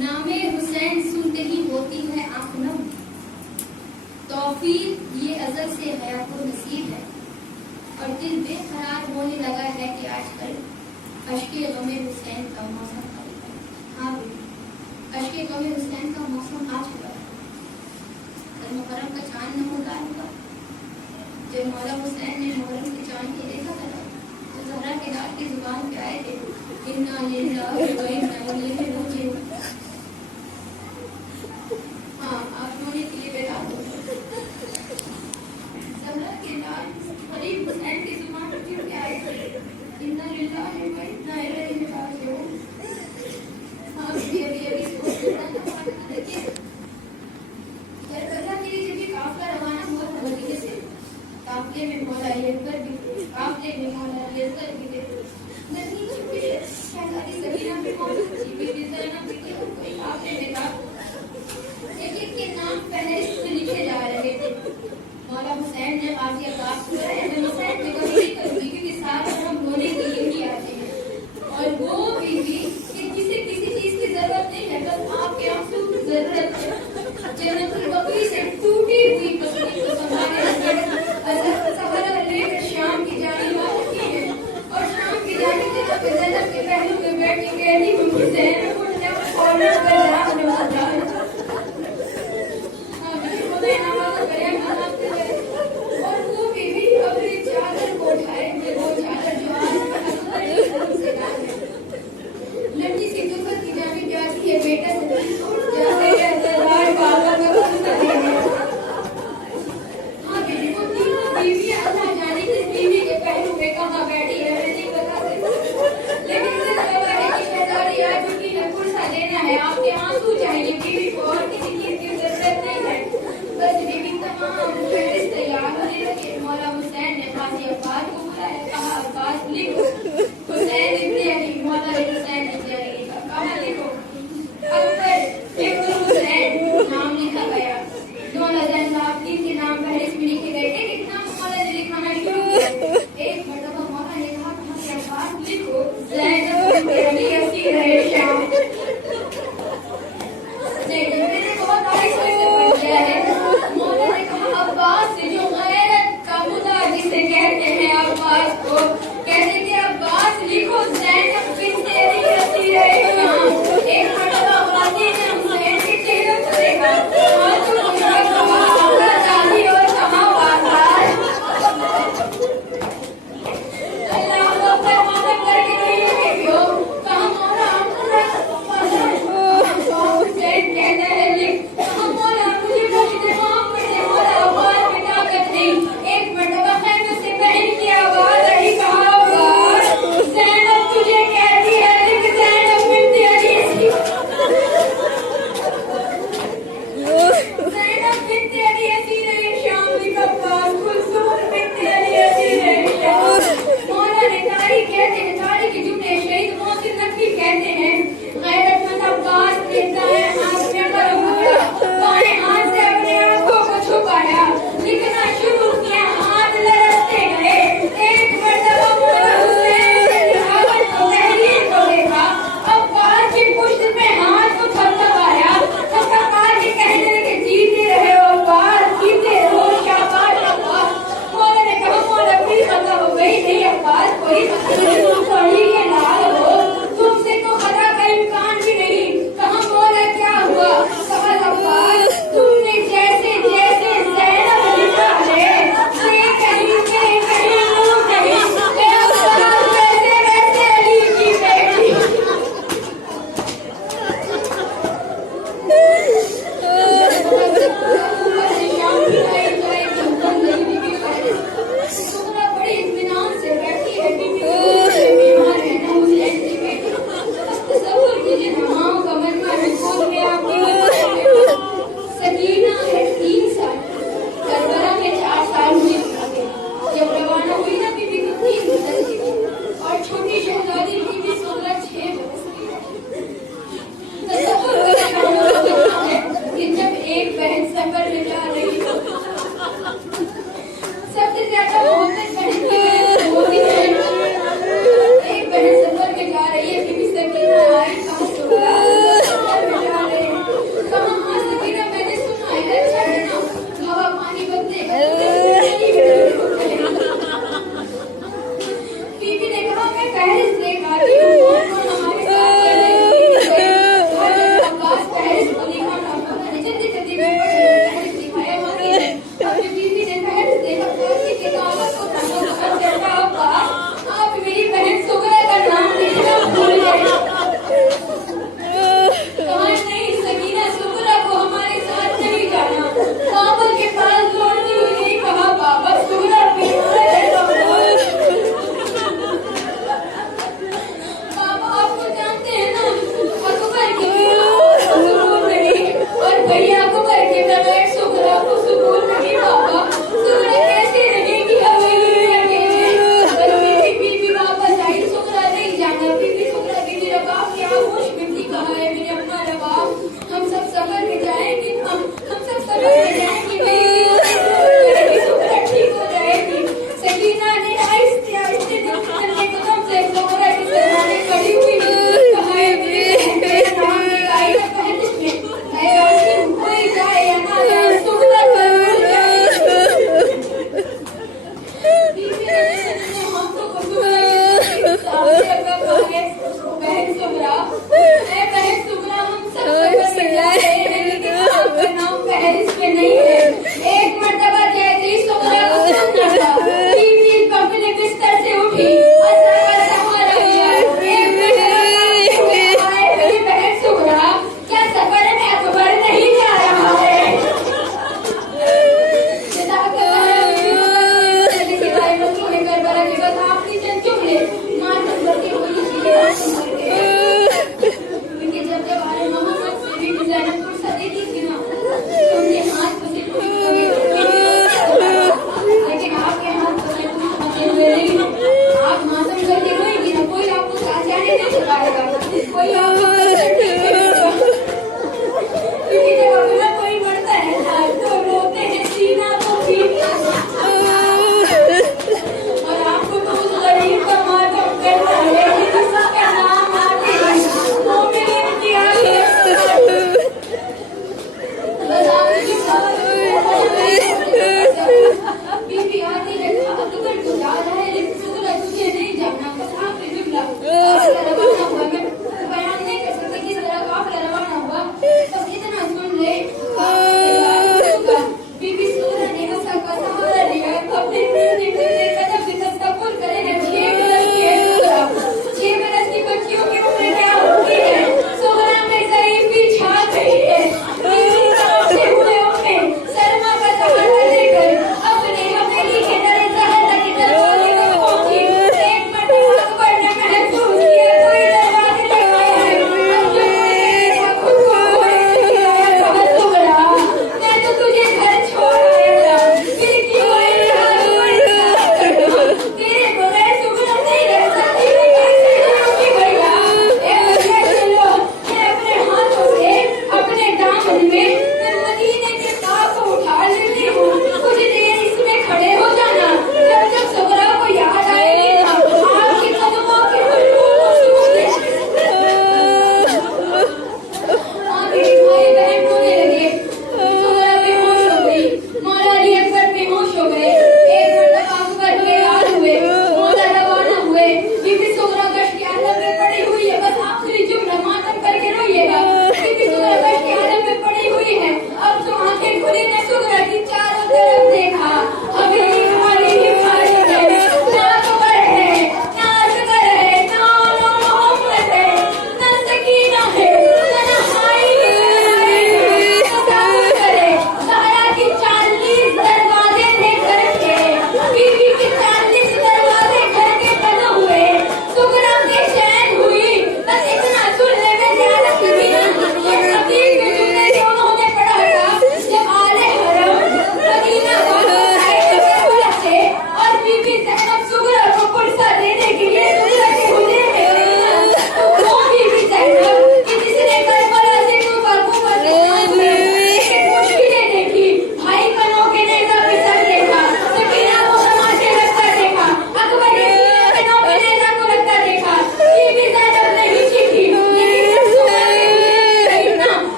नामे हुसैन सुनते ही होती है आंख नम, तौफीक ये अज़ल से हयातो नसीब है, और दिल बेकरार होने लगा है कि आजकल अश्के गमे हुसैन का मौसम करीब है। हाँ बेटी, अश्के गमे हुसैन का मौसम आ चुका है। जब मुहर्रम का चांद नमूदार हुआ, जब मौला हुसैन ने मुहर्रम के चांद को देखा था, तो ज़हरा के लाल की जुबान पे आए थे, इन्ना लिल्लाहि व इन्ना इलैहि राजिऊन। हाँ, आप रोने के लिए बेकार हो। ज़हरा के लाल गरीब हुसैन की जुबान पे क्यों आए थे, इन्ना लिल्लाहि व इन्ना इलैहि राजिऊन। हाँ, अभी सोच रहा था, देखिए करबला के लिए जब ये काफिला रवाना हुआ था मदीने से, काफिले में मौला यज़्ज़र भी थे, काफिले में मौला यज़्ज़र भी थे, नन्ही छोटी शहजादी सकीना भी मौजूद थी, बीबी ज़ैनब भी थी, और कोई काफिले में था। एक-एक के नाम फहरिस्त में लिखे जा रहे थे। मौला हुसैन ने गाज़ी अब्बास को कहा, मैं हुसैन में वही करूँगी, क्योंकि साथ हम होने के लिए ही आते हैं, और वो बीवी कि किसी चीज की जरूरत नहीं है, बस आपके आंसू की जरूरत है। जन्नतुल बक़ी से टूटी हुई पसली को संभाले सहारा लेकर शाम की जानिब आती है, और शाम की जानिब जब ज़ैनब के पहलू में बैठी कहती हूँ हुसैन उठने और कर जान होता है। हाँ, मुझे खुदा नमाज़ करे, और वो बीवी बहन सुमरा, ए बहन सुमरा, हम सब सफर में जा रहे हैं, लेकिन आपका नाम फहरिस्त में नहीं है। एक मर्तबा जैसे ही सुमरा को सुनना था, बीच-बीच में अपने बिस्तर से उठी, असर का सहारा लिया। एक मर्तबा आए मेरी बहन सुमरा, क्या सफर में अकबर नहीं जा रहा है? करबला के बाद आपकी जन चुप ले, मातम करके हुई उनके जब आए मोहम्मद से भी जैनब सदी थी ना, उनके हाथ से लेकिन आपके हाथ से हुए नहीं, आप मातम करके रोएंगी ना, कोई आपको साझा नहीं दे सकाएगा, कोई आपको